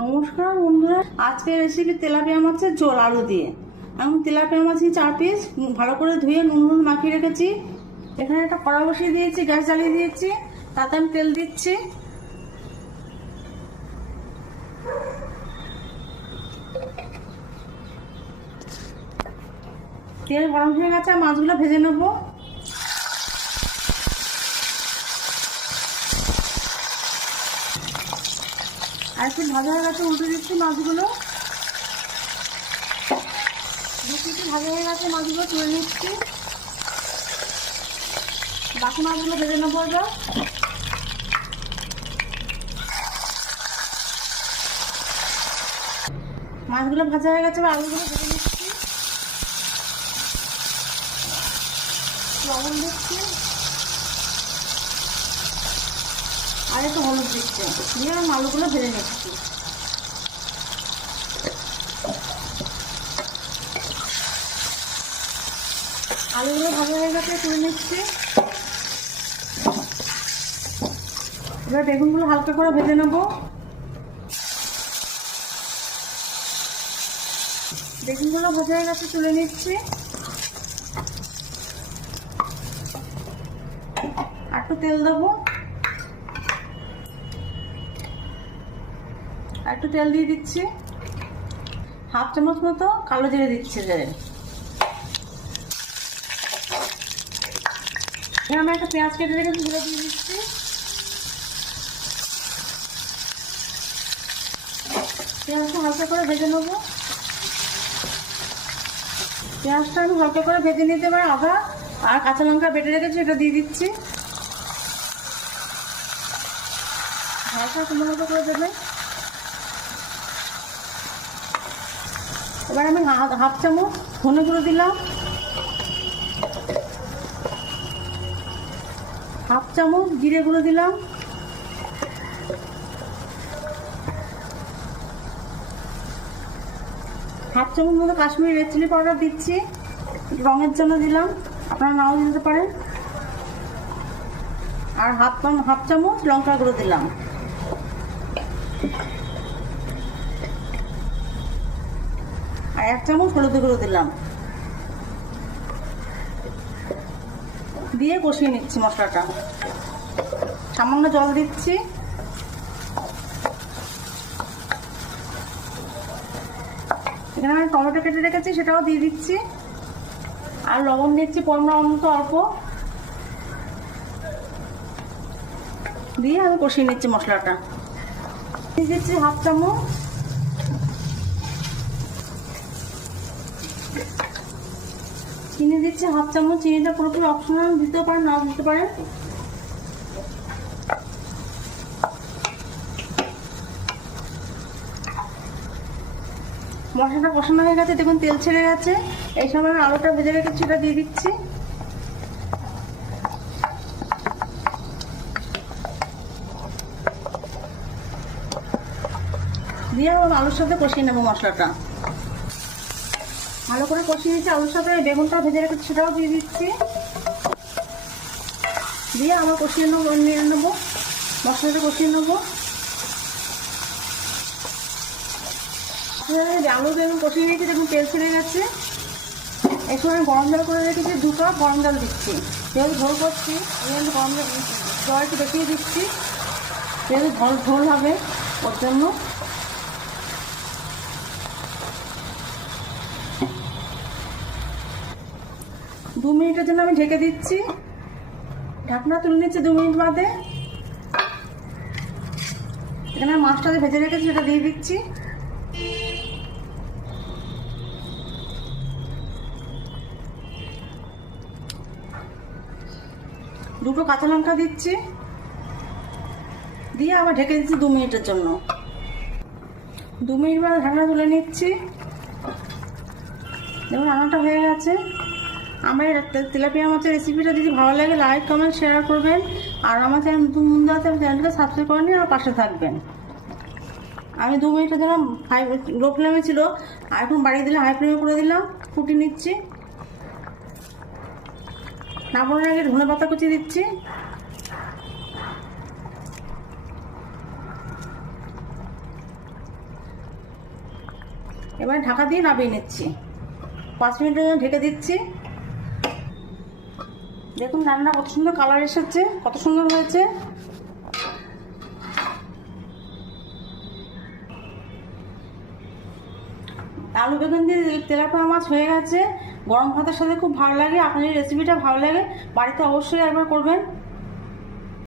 নমস্কার বন্ধুরা, আজকের রেসিপি তেলাপিয়া মাছের ঝোল আলু দিয়ে। আমি তেলাপিয়া মাছ 4 পিস ভালো করে ধুয়ে নুন মাখিয়ে রেখেছি। এখানে একটা কড়া বসিয়ে দিয়েছি, গ্যাস জ্বালিয়ে দিয়েছি, তাতে আমি তেল দিচ্ছি। তেল গরম হয়ে গেছে, মাছগুলো ভেজে নেবো। আর একটু ভাজা হয়ে গেছে, উল্টে দিচ্ছি মাছগুলো। দুটো ভাজা হয়ে গেছে, মাছগুলো তুলে নিচ্ছি। বাকি মাছগুলো ভেজে নেবো। মাছগুলো ভাজা হয়ে গেছে, আলুগুলো ভেজে নিচ্ছি। লবণ দিচ্ছি আর একটু হলুদ দিচ্ছি, দিয়ে আমি আলুগুলো ভেজে নিচ্ছি। আলুগুলো ভাজা হয়ে গেছে, তুলে নিচ্ছি। এবার বেগুনগুলো হালকা করে ভেজে নেবো। বেগুনগুলো ভাজা হয়ে গেছে, তুলে নিচ্ছি। আর একটু তেল দেবো, আর একটু তেল দিয়ে দিচ্ছি। হাফ চামচ মতো কালো জিরে দিচ্ছি। আমি একটা পেঁয়াজ কেটে রেখে জিরে দিয়ে দিচ্ছি। পেঁয়াজটা হালকা করে ভেজে নেবো। পেঁয়াজটা আমি হালকা করে ভেজে নিতে পারি। আদা আর কাঁচা লঙ্কা বেটে রেখেছি, এটা দিয়ে দিচ্ছি। হালকা সুন্দর মতো করে দেবে। এবার আমি হাফ চামচ ধনে গুঁড়ো দিলাম, হাফ চামচ জিরে গুঁড়ো দিলাম, হাফ চামচ মতো কাশ্মীরি রেড চিলি পাউডার দিচ্ছি, রঙের জন্য দিলাম, আপনারা নাও দিতে পারেন। আর হাফ চামচ লঙ্কা গুঁড়ো দিলাম। আর 1 চামচ হলুদ গুঁড়ো দিলাম, দিয়ে কষিয়ে নিচ্ছি মশলাটা। সামান্য জল দিচ্ছি। এখানে আমি টমেটো কেটে রেখেছি, সেটাও দিয়ে দিচ্ছি। আর লবণ দিচ্ছি পরিমাণ মতো অল্প, দিয়ে আমি কষিয়ে নিচ্ছি মশলাটা। দিয়ে দিচ্ছি হাফ চামচ চিনি দিচ্ছি, হাফ চামচ। চিনিটা পুরোপুরি অপশনাল, দিতে পারেন নাও দিতে পারেন। মশলাটা কষানো হয়ে গেছে, দেখুন তেল ছেড়ে গেছে। এই সময় আলুটা ভেজে রেখেছি, সেটা দিয়ে দিচ্ছি। দিয়ে আমি আলুর সাথে কষিয়ে নেবো মশলাটা। ভালো করে কষিয়ে নিচ্ছি। আলুর সাথে বেগুনটা ভেজে রেখেছি, সেটাও দিয়ে দিচ্ছি। দিয়ে আবার কষিয়ে নেবো, মশলাটা কষিয়ে নেবো। আলু বেগুন কষিয়ে নিয়েছি, দেখুন তেল ছেড়ে গেছে। এই সময় গরম জল করে রেখেছি, 2 কাপ গরম জল দিচ্ছি। যেহেতু ঝোল করছি, আমি গরম জল একটু দেখিয়ে দিচ্ছি। যেহেতু ঝোল হবে, ওর জন্য। দু মিনিটের জন্য আমি ঢেকে দিচ্ছি। ঢাকনা তুলে নিচ্ছি 2 মিনিট বাদে। এখানে মাছটা ভেজে রেখেছি, সেটা দিয়ে দিচ্ছি। দুটো কাঁচা লঙ্কা দিচ্ছি, দিয়ে আবার ঢেকে দিচ্ছি 2 মিনিটের জন্য। 2 মিনিট বাদে ঢাকনা তুলে নিচ্ছি। দেখুন রান্নাটা হয়ে গেছে। আমার তেলাপিয়া মাছের রেসিপিটা যদি ভালো লাগে, লাইক কমেন্ট শেয়ার করবেন। আর আমার চ্যানেল নতুন বন্ধু আছে, চ্যানেলটাকে সাবস্ক্রাইব করে নিন আর পাশে থাকবেন। আমি 2 মিনিটের জন্য লো ফ্লেমে ছিল, আর এখন বাড়িয়ে দিলে হাই ফ্লেমে করে দিলাম। ফুটিয়ে নিচ্ছি। নামানোর আগে ধনে পাতা কুচি দিচ্ছি। এবার ঢাকা দিয়ে নামিয়ে নিচ্ছি। 5 মিনিটের জন্য ঢেকে দিচ্ছি। দেখুন রান্না কত সুন্দর কালার এসেছে, কত সুন্দর হয়েছে। আলু বেগুন দিয়ে তেলাপিয়া মাছ হয়ে গেছে। গরম ভাতের সাথে খুব ভালো লাগে। আপনার এই রেসিপিটা ভালো লাগে, বাড়িতে অবশ্যই একবার করবেন।